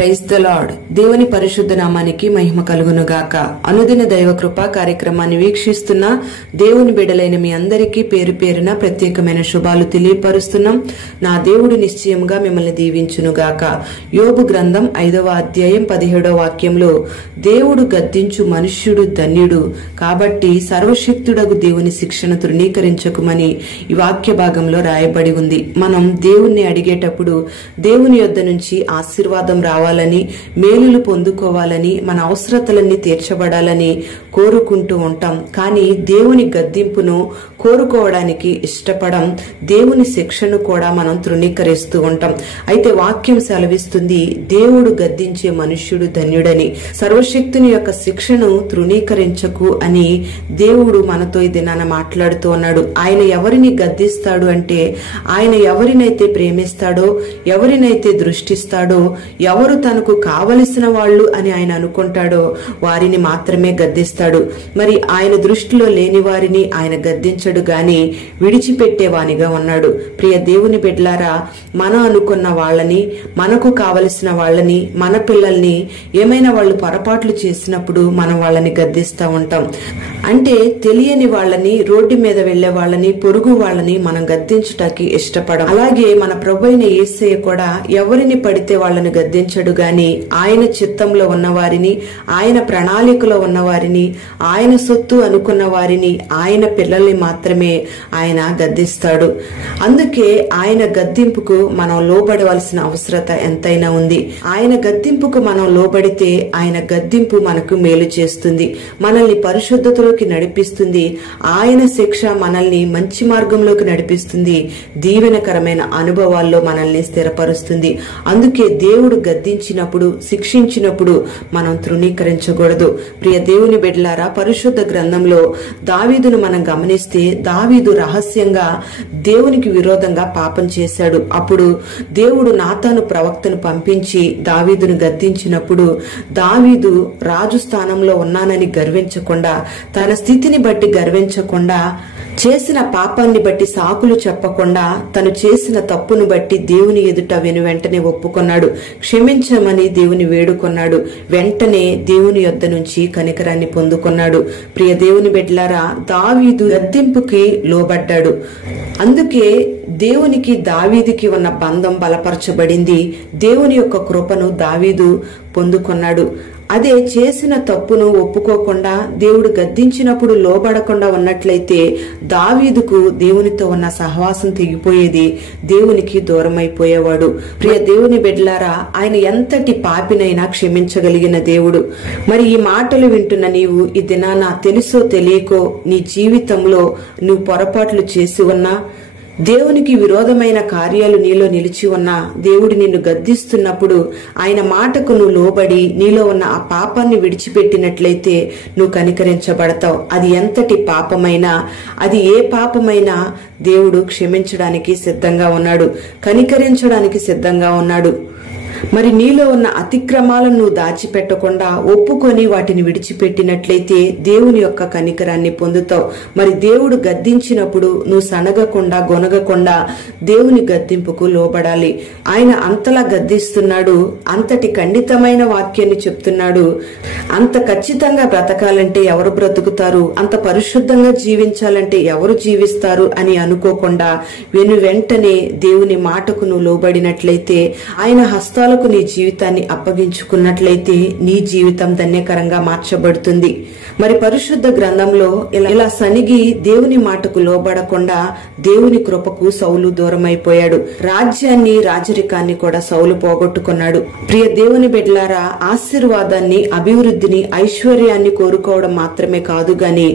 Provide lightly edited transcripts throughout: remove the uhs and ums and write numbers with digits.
Praise the lord. దేవుని పరిశుద్ధ నామానికి మహిమ కలుగును గాక. అనుదిన దైవ కృపా కార్యక్రమాన్ని వీక్షిస్తున్న దేవుని బిడ్డలైన మీ అందరికీ పేరు పేరున ప్రత్యేకమైన శుభాలు తెలియపరుస్తున్నాం. నా దేవుడు నిశ్చయముగా మిమ్మల్ని దీవించును గాక. యోబు గ్రంథం 5వ అధ్యాయం 17వ వాక్యంలో దేవుడు గద్దించు మనుష్యుడు ధన్యుడు, కాబట్టి సర్వశక్తుడగు దేవుని శిక్షణ తృణీకరించకుమని ఈ వాక్య భాగంలో రాయబడి ఉంది. మనం దేవుణ్ణి అడిగేటప్పుడు దేవుని యొద్ద నుంచి ఆశీర్వాదం రావాలని, మేలులు పొందుకోవాలని, మన అవసరతలన్నీ తీర్చబడాలని కోరుకుంటూ ఉంటాం. కానీ దేవుని గద్దింపును కోరుకోవడానికి ఇష్టపడం, దేవుని శిక్షను కూడా మనం తృణీకరిస్తూ ఉంటాం. అయితే వాక్యం సెలవిస్తుంది, దేవుడు గద్దించే మనుష్యుడు ధన్యుడని. సర్వశక్తుని యొక్క శిక్షను తృణీకరించకు అని దేవుడు మనతో ఈ దినాన మాట్లాడుతూ ఉన్నాడు. ఆయన ఎవరిని గద్దిస్తాడు అంటే, ఆయన ఎవరినైతే ప్రేమిస్తాడో, ఎవరినైతే దృష్టిస్తాడో, ఎవరు తనకు కావలసిన వాళ్ళు అని ఆయన అనుకుంటాడో వారిని మాత్రమే గద్దిస్తాడు. మరి ఆయన దృష్టిలో లేని వారిని ఆయన గద్దించడు గాని విడిచిపెట్టేవానిగా ఉన్నాడు. ప్రియ దేవుని బిడ్డలారా, మనం అనుకున్న వాళ్ళని, మనకు కావలసిన వాళ్ళని, మన పిల్లల్ని ఏమైనా వాళ్ళు పొరపాట్లు చేసినప్పుడు మనం వాళ్ళని గద్దిస్తూ ఉంటాం. అంటే తెలియని వాళ్ళని, రోడ్డు మీద వెళ్లే వాళ్ళని, పొరుగు వాళ్ళని మనం గద్దించటానికి ఇష్టపడం. అలాగే మన ప్రభువైన యేసయ్య కూడా ఎవరిని పడితే వాళ్ళని గద్దించడు గాని ఆయన చిత్తంలో ఉన్న వారిని, ఆయన ప్రణాళికలో ఉన్న వారిని, ఆయన సొత్తు అనుకున్న వారిని, ఆయన పిల్లల్ని మాత్రమే ఆయన గద్దిస్తాడు. అందుకే ఆయన గద్దింపుకు మనం లోబడవలసిన అవసరత ఎంతైనా ఉంది. ఆయన గద్దింపుకు మనం లోబడితే ఆయన గద్దింపు మనకు మేలు చేస్తుంది, మనల్ని పరిశుద్ధతలోకి నడిపిస్తుంది. ఆయన శిక్ష మనల్ని మంచి మార్గంలోకి నడిపిస్తుంది, దీవెనకరమైన అనుభవాల్లో మనల్ని స్థిరపరుస్తుంది. అందుకే దేవుడు గద్దించినప్పుడు, శిక్షించినప్పుడు మనం తృణీకరించకూడదు. ప్రియ దేవుని బిడ్డలారా, పరిశుద్ధ గ్రంథంలో దావీదును మనం గమనిస్తే, దావీదు రహస్యంగా దేవునికి విరోధంగా పాపం చేశాడు. అప్పుడు దేవుడు నాతాను ప్రవక్తను పంపించి దావీదును గద్దించినప్పుడు, దావీదు రాజు స్థానంలో ఉన్నానని గర్వించకుండా, తన స్థితిని బట్టి గర్వించకుండా, చేసిన పాపాన్ని బట్టి సాకులు చెప్పకుండా, తను చేసిన తప్పును బట్టి దేవుని ఎదుట వెంటనే ఒప్పుకొన్నాడు. క్షమించమని దేవుని వేడుకొన్నాడు. వెంటనే దేవుని యొద్ద నుంచి కనికరాన్ని పొందుకున్నాడు. ప్రియ దేవుని బిడ్డలారా, దావీదు గద్దింపుకి లోబడ్డాడు. అందుకే దేవునికి దావీదుకి ఉన్న బంధం బలపరచబడింది. దేవుని యొక్క కృపను దావీదు పొందుకున్నాడు. అదే చేసిన తప్పును ఒప్పుకోకుండా, దేవుడు గద్దించినప్పుడు లోబడకుండా ఉన్నట్లయితే దావీదుకు దేవునితో ఉన్న సహవాసం తెగిపోయేది, దేవునికి దూరం అయిపోయేవాడు. ప్రియ దేవుని బిడ్డలారా, ఆయన ఎంతటి పాపినైనా క్షమించగలిగిన దేవుడు. మరి ఈ మాటలు వింటున్న నీవు ఈ దినాన తెలుసో తెలియకో నీ జీవితంలో నువ్వు పొరపాట్లు చేసి ఉన్నా, దేవునికి విరోధమైన కార్యాలు నీలో నిలిచి ఉన్నా, దేవుడు నిన్ను గద్దిస్తున్నప్పుడు ఆయన మాటకు నువ్వు లోబడి నీలో ఉన్న ఆ పాపాన్ని విడిచిపెట్టినట్లయితే నువ్వు కనికరించబడతావు. అది ఎంతటి పాపమైనా, అది ఏ పాపమైనా దేవుడు క్షమించడానికి సిద్ధంగా ఉన్నాడు, కనికరించడానికి సిద్ధంగా ఉన్నాడు. మరి నీలో ఉన్న అతిక్రమాలను నువ్వు దాచిపెట్టకుండా ఒప్పుకొని వాటిని విడిచిపెట్టినట్లయితే దేవుని యొక్క కనికరాన్ని పొందుతావు. మరి దేవుడు గద్దించినప్పుడు నువ్వు సనగకుండా, గొనగకుండా దేవుని గద్దింపుకు లోబడాలి. ఆయన అంతలా గద్దిస్తున్నాడు, అంతటి ఖండితమైన వాక్యాన్ని చెప్తున్నాడు. అంత ఖచ్చితంగా బ్రతకాలంటే ఎవరు బ్రతుకుతారు, అంత పరిశుద్ధంగా జీవించాలంటే ఎవరు జీవిస్తారు అని అనుకోకుండా వెంటనే దేవుని మాటకు నువ్వు లోబడినట్లయితే, ఆయన హస్తాలకు నీ జీవితాన్ని అప్పగించుకున్నట్లయితే నీ జీవితం ధన్యకరంగా మార్చబడుతుంది. మరి పరిశుద్ధ గ్రంథంలో ఇలా సనిగి దేవుని మాటకు లోబడకుండా దేవుని కృపకు సౌలు దూరం అయిపోయాడు. రాజ్యాన్ని, రాజరికాన్ని కూడా సౌలు పోగొట్టుకున్నాడు. ప్రియ దేవుని బిడ్డలారా, ఆశీర్వాదాన్ని, అభివృద్ధిని, ఐశ్వర్యాన్ని కోరుకోవడం మాత్రమే కాదు గాని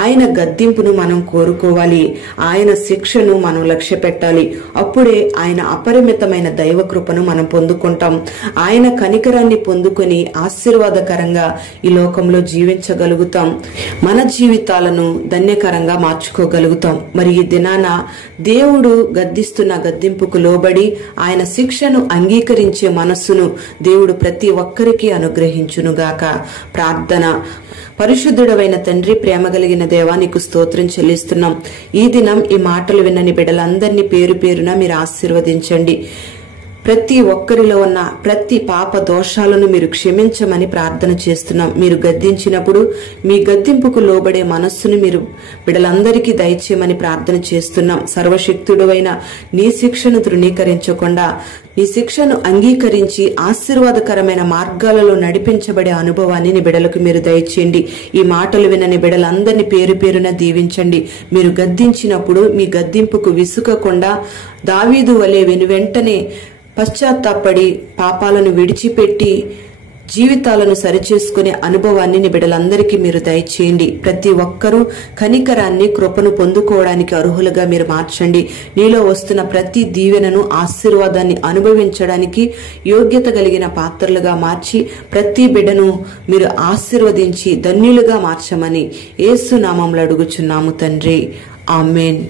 ఆయన గద్దింపును మనం కోరుకోవాలి. ఆయన శిక్షను మనం లక్ష్య పెట్టాలి. అప్పుడే ఆయన అపరిమితమైన దైవ కృపను మనం పొందుకుంటాం. ఆయన కనికరాన్ని పొందుకొని ఆశీర్వాదకరంగా ఈ లోకంలో జీవించగలుగుతాం. మన జీవితాలను ధన్యకరంగా మార్చుకోగలుగుతాం. మరి ఈ దినాన దేవుడు గద్దిస్తున్న గద్దింపుకు లోబడి ఆయన శిక్షను అంగీకరించే మనస్సును దేవుడు ప్రతి ఒక్కరికి అనుగ్రహించునుగాక. ప్రార్థన. పరిశుద్ధుడవైన తండ్రి, ప్రేమ కలిగిన దేవా, నీకు స్తోత్రం చెల్లిస్తున్నాం. ఈ దినం ఈ మాటలు విన్నని బిడ్డలందరినీ పేరు పేరున మీరు ఆశీర్వదించండి. ప్రతి ఒక్కరిలో ఉన్న ప్రతి పాప దోషాలను మీరు క్షమించమని ప్రార్థన చేస్తున్నాం. మీరు గద్దించినప్పుడు మీ గద్దింపుకు లోబడే మనస్సును మీరు బిడ్డలందరికీ దయచేయమని ప్రార్థన చేస్తున్నాం. సర్వశక్తుడైన నీ శిక్షను తృణీకరించకుండా నీ శిక్షను అంగీకరించి ఆశీర్వాదకరమైన మార్గాలలో నడిపించబడే అనుభవాన్ని నీ బిడ్డలకు మీరు దయచేయండి. ఈ మాటలు వినని బిడ్డలందరినీ పేరు పేరున దీవించండి. మీరు గద్దించినప్పుడు మీ గద్దింపుకు విసుకకుండా దావీదు వలె వెనువెంటనే పశ్చాత్తాపడి పాపాలను విడిచిపెట్టి జీవితాలను సరిచేసుకునే అనుభవాన్ని నీ బిడ్డలందరికీ మీరు దయచేయండి. ప్రతి ఒక్కరూ కనికరాన్ని కృపను పొందుకోవడానికి అర్హులుగా మీరు మార్చండి. నీలో వస్తున్న ప్రతి దీవెనను ఆశీర్వాదాన్ని అనుభవించడానికి యోగ్యత కలిగిన పాత్రలుగా మార్చి ప్రతి బిడ్డను మీరు ఆశీర్వదించి ధన్యులుగా మార్చమని యేసు నామములో అడుగుచున్నాము తండ్రి. ఆమేన్.